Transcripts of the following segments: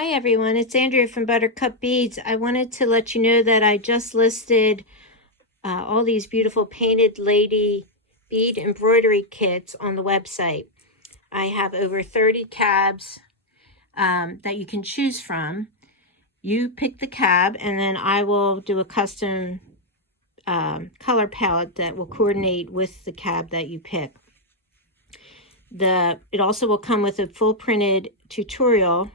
Hi everyone, it's Andrea from Buttercup Beads. I wanted to let you know that I just listed all these beautiful Painted Lady bead embroidery kits on the website. I have over 30 cabs that you can choose from. You pick the cab and then I will do a custom color palette that will coordinate with the cab that you pick. It also will come with a full printed tutorial,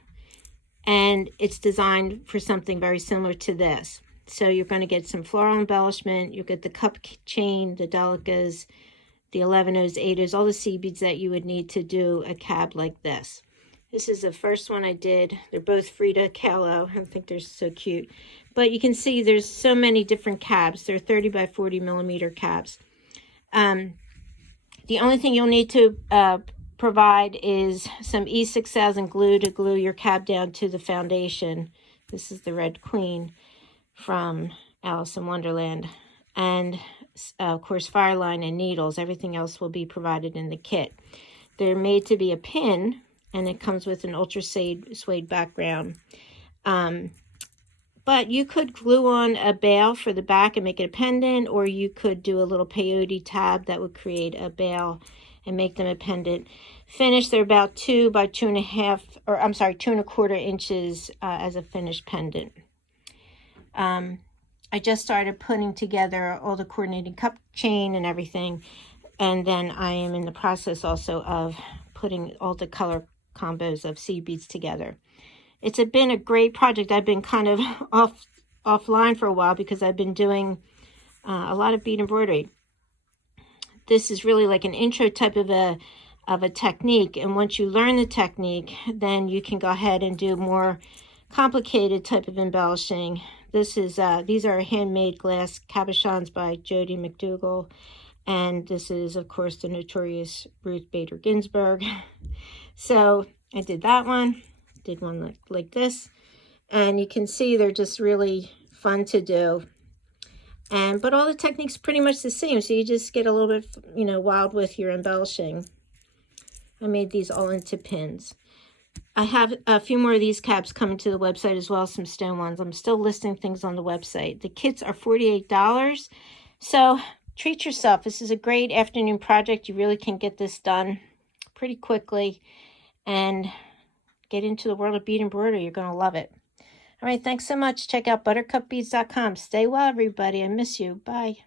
and it's designed for something very similar to this. So you're going to get some floral embellishment, you'll get the cup chain, the delicas, the 11-ohs, 8-ohs, all the seed beads that you would need to do a cab like this. This is the first one I did. They're both Frida Kahlo. I think they're so cute. But you can see there's so many different cabs. They're 30 by 40 millimeter cabs. The only thing you'll need to provide is some E6000 glue to glue your cab down to the foundation. This is the Red Queen from Alice in Wonderland. And of course, Fireline and needles. Everything else will be provided in the kit. They're made to be a pin, and it comes with an ultra suede background. But you could glue on a bail for the back and make it a pendant, or you could do a little peyote tab that would create a bail and make them a pendant. Finished, they're about 2 by 2.5, or I'm sorry, 2.25 inches as a finished pendant. I just started putting together all the coordinating cup chain and everything, and then I am in the process also of putting all the color combos of seed beads together. It's been a great project. I've been kind of offline for a while because I've been doing a lot of bead embroidery. This is really like an intro type of a technique, and once you learn the technique, then you can go ahead and do more complicated type of embellishing. These are handmade glass cabochons by Jody McDougall, and this is of course the notorious Ruth Bader Ginsburg. So I did that one, did one like this, and you can see they're just really fun to do. But all the techniques pretty much the same, so you just get a little bit, wild with your embellishing. I made these all into pins. I have a few more of these cabs coming to the website as well, some stone ones. I'm still listing things on the website. The kits are $48, so treat yourself. This is a great afternoon project. You really can get this done pretty quickly and get into the world of bead embroidery. You're going to love it. All right, thanks so much. Check out buttercupbeads.com. Stay well, everybody. I miss you. Bye.